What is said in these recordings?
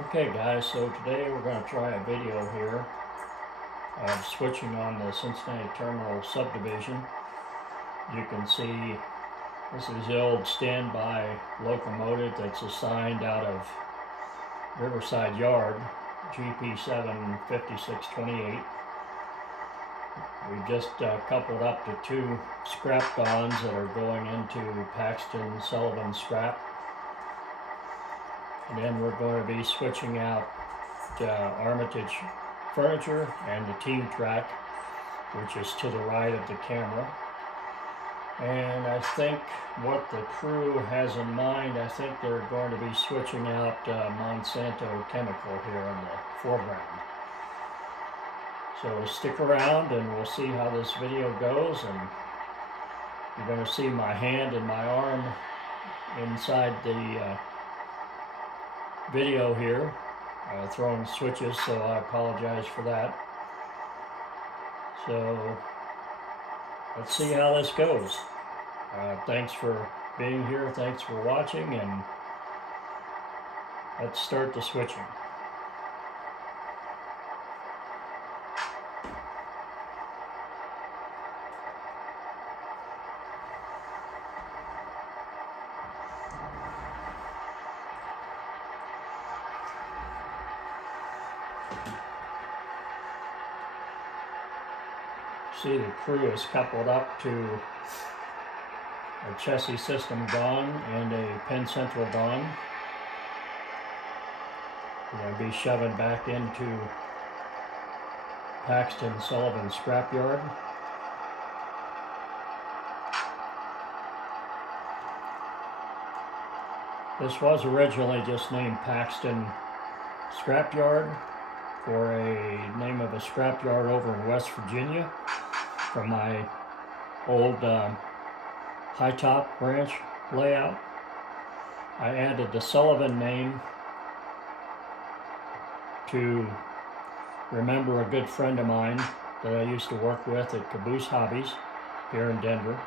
Okay guys, so today we're going to try a video here of switching on the Cincinnati Terminal Subdivision. You can see this is the old standby locomotive that's assigned out of Riverside Yard, GP 75628. We just coupled up to two scrap gonds that are going into Paxton Sullivan scrap. And then we're going to be switching out Armitage furniture and the team track, which is to the right of the camera. And I think what the crew has in mind, I think they're going to be switching out Monsanto chemical here in the foreground. So stick around and we'll see how this video goes, and you're going to see my hand and my arm inside the video here, throwing switches, so I apologize for that. So let's see how this goes. Thanks for being here, thanks for watching, and let's start the switching. See, the crew is coupled up to a chassis system gone and a Penn Central gone. We're going to be shoving back into Paxton Sullivan scrapyard. This was originally just named Paxton Scrapyard for a name of a scrapyard over in West Virginia from my old high top branch layout. I added the Sullivan name to remember a good friend of mine that I used to work with at Caboose Hobbies here in Denver,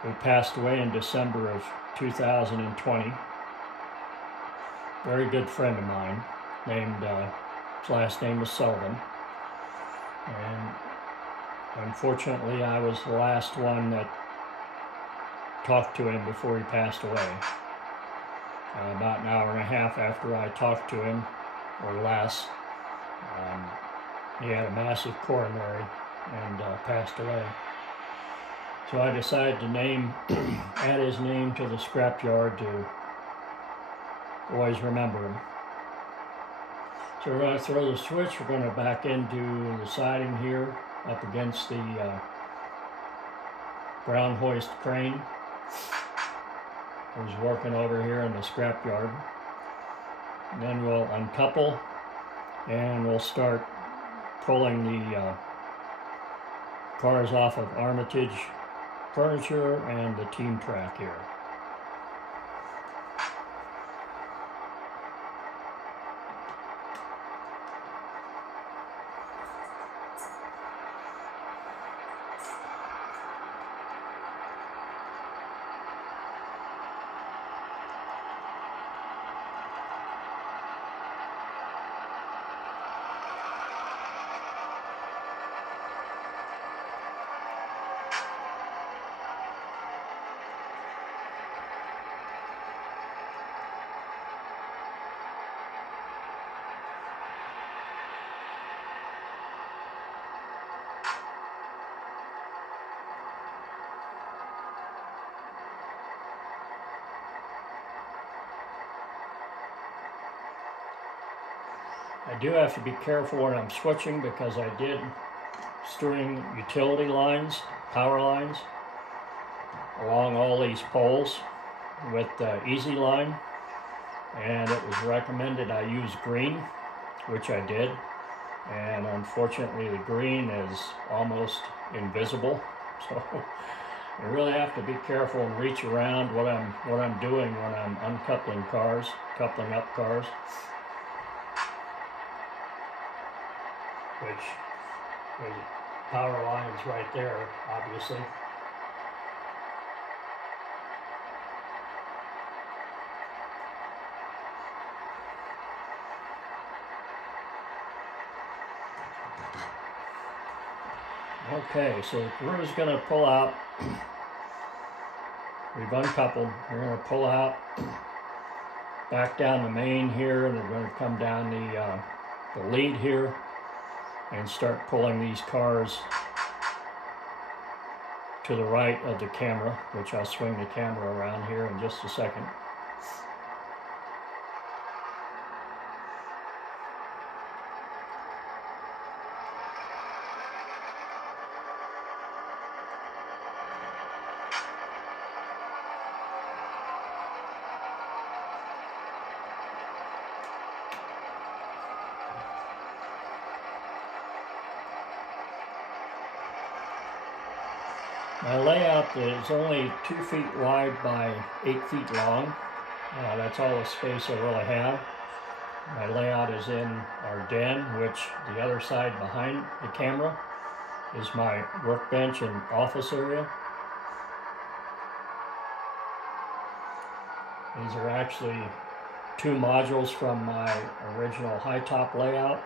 who passed away in December of 2020. Very good friend of mine, named his last name was Sullivan, and unfortunately I was the last one that talked to him before he passed away. About an hour and a half after I talked to him, or less, he had a massive coronary and passed away. So I decided to add his name to the scrapyard to always remember him. So we're going to throw the switch. We're going to back into the siding here up against the ground hoist crane. Who's working over here in the scrapyard. And then we'll uncouple and we'll start pulling the cars off of Armitage furniture and the team track here. I do have to be careful when I'm switching because I did string utility lines, power lines, along all these poles with Easy Line, and it was recommended I use green, which I did, and unfortunately the green is almost invisible, so I really have to be careful and reach around what I'm doing when I'm uncoupling cars, coupling up cars. Which there's power lines right there, obviously. Okay, so the crew is going to pull out. We've uncoupled. We're going to pull out back down the main here, and they're going to come down the lead here and start pulling these cars to the right of the camera, which I'll swing the camera around here in just a second. My layout is only 2 feet wide by 8 feet long. That's all the space I really have. My layout is in our den, which the other side behind the camera is my workbench and office area. These are actually 2 modules from my original high top layout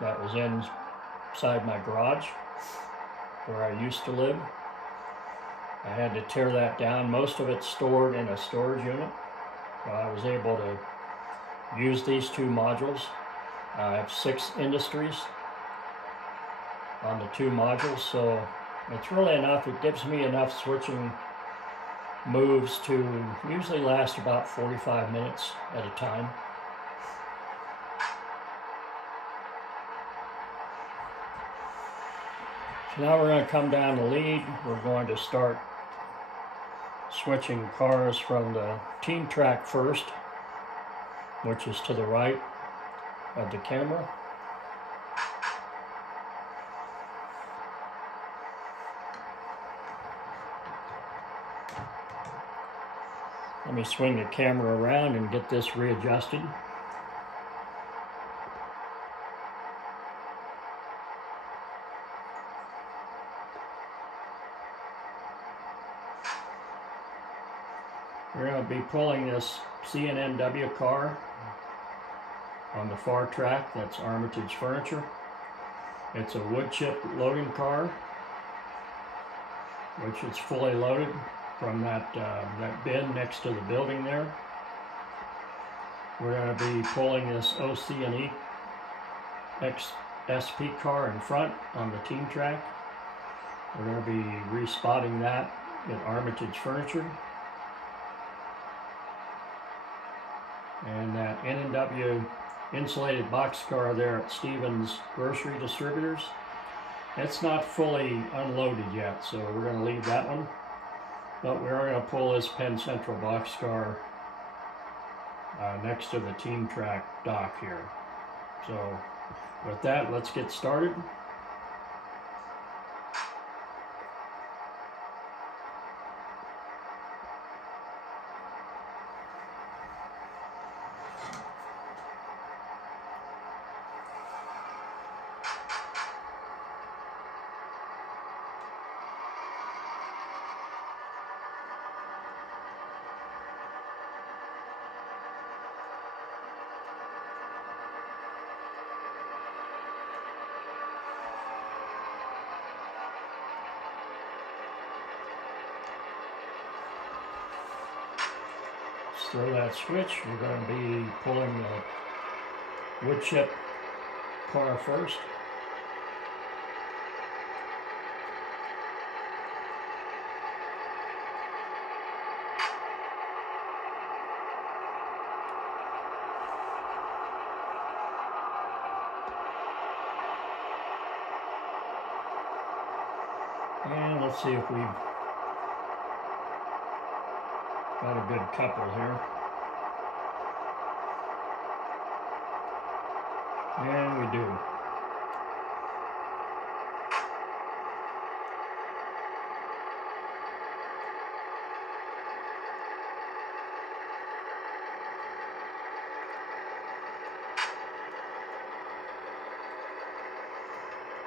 that was inside my garage where I used to live. I had to tear that down. Most of it's stored in a storage unit. I was able to use these 2 modules. I have 6 industries on the 2 modules, so it's really enough. It gives me enough switching moves to usually last about 45 minutes at a time. So now we're going to come down the lead. We're going to start switching cars from the team track first, which is to the right of the camera. Let me swing the camera around and get this readjusted. We're going to be pulling this CNNW car on the far track. That's Armitage Furniture. It's a wood chip loading car, which is fully loaded from that bin next to the building there. We're going to be pulling this OC&E XSP car in front on the team track. We're going to be respotting that at Armitage Furniture. And that N&W insulated boxcar there at Stevens Grocery Distributors, it's not fully unloaded yet, so we're going to leave that one. But we are going to pull this Penn Central boxcar next to the team track dock here. So with that, let's get started. Throw that switch. We're going to be pulling the wood chip car first. And let's see if we've got a good couple here. And we do.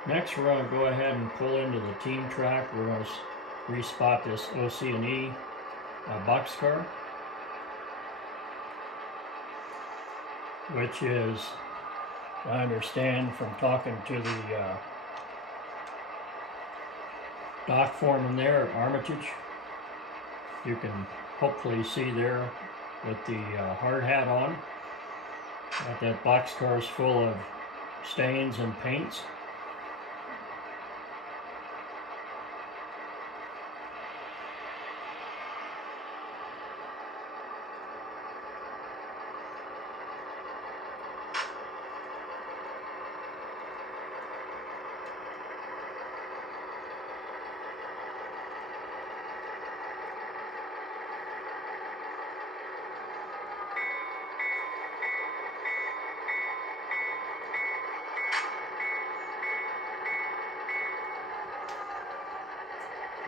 Next, we're going to go ahead and pull into the team track. We're going to respot this OC&E boxcar, which is, I understand from talking to the dock foreman there at Armitage. You can hopefully see there with the hard hat on. That boxcar is full of stains and paints.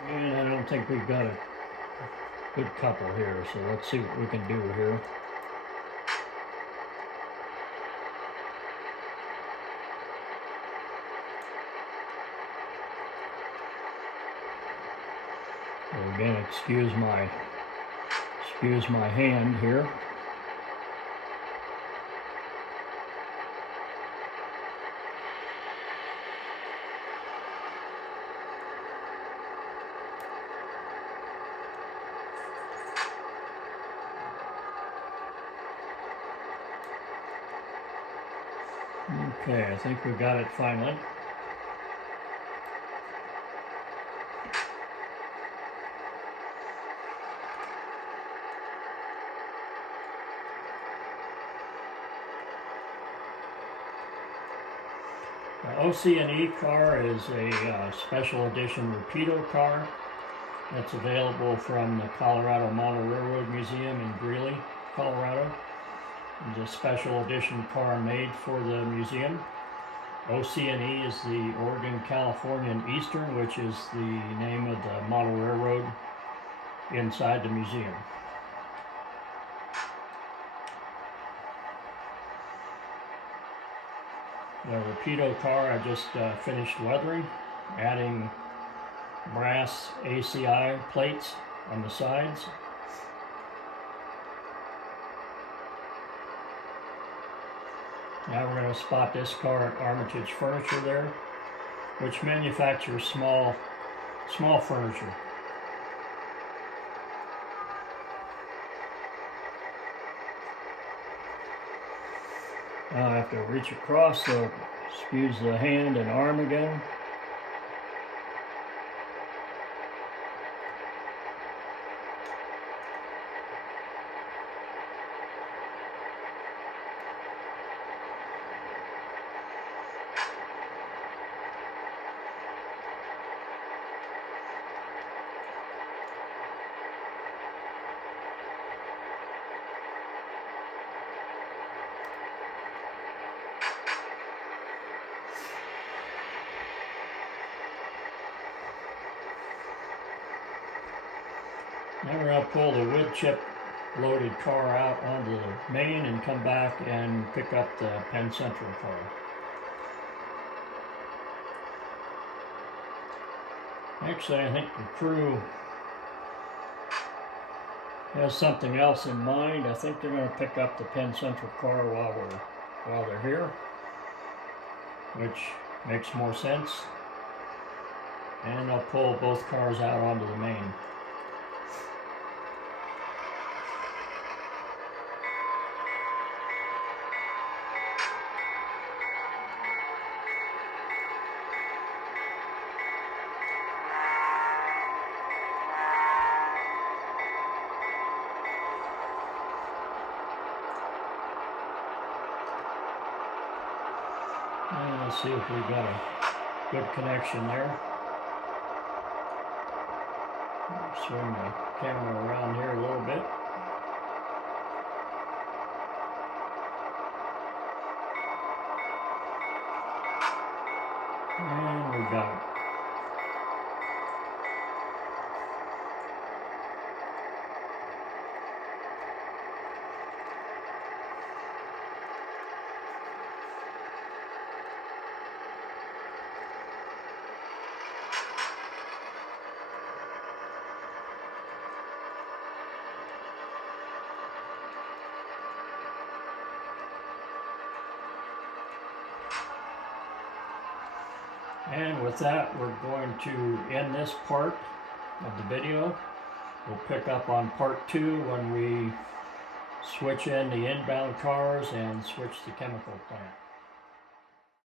And I don't think we've got a good couple here, so let's see what we can do here. So again, excuse my hand here. Okay, I think we got it finally. The OC&E car is a special edition Rapido car that's available from the Colorado Model Railroad Museum in Greeley, Colorado. It's a special edition car made for the museum. OC&E is the Oregon, California, and Eastern, which is the name of the model railroad inside the museum. The Rapido car I just finished weathering, adding brass ACI plates on the sides. Now we're going to spot this car at Armitage Furniture there, which manufactures small furniture. Now I have to reach across, so excuse the hand and arm again. Now we're going to pull the wood chip loaded car out onto the main and come back and pick up the Penn Central car. Actually, I think the crew has something else in mind. I think they're going to pick up the Penn Central car while they're here, which makes more sense. And they'll pull both cars out onto the main. And let's see if we've got a good connection there. Swing the camera around here a little bit. And we've got it. And with that, we're going to end this part of the video. We'll pick up on part 2 when we switch in the inbound cars and switch the chemical plant.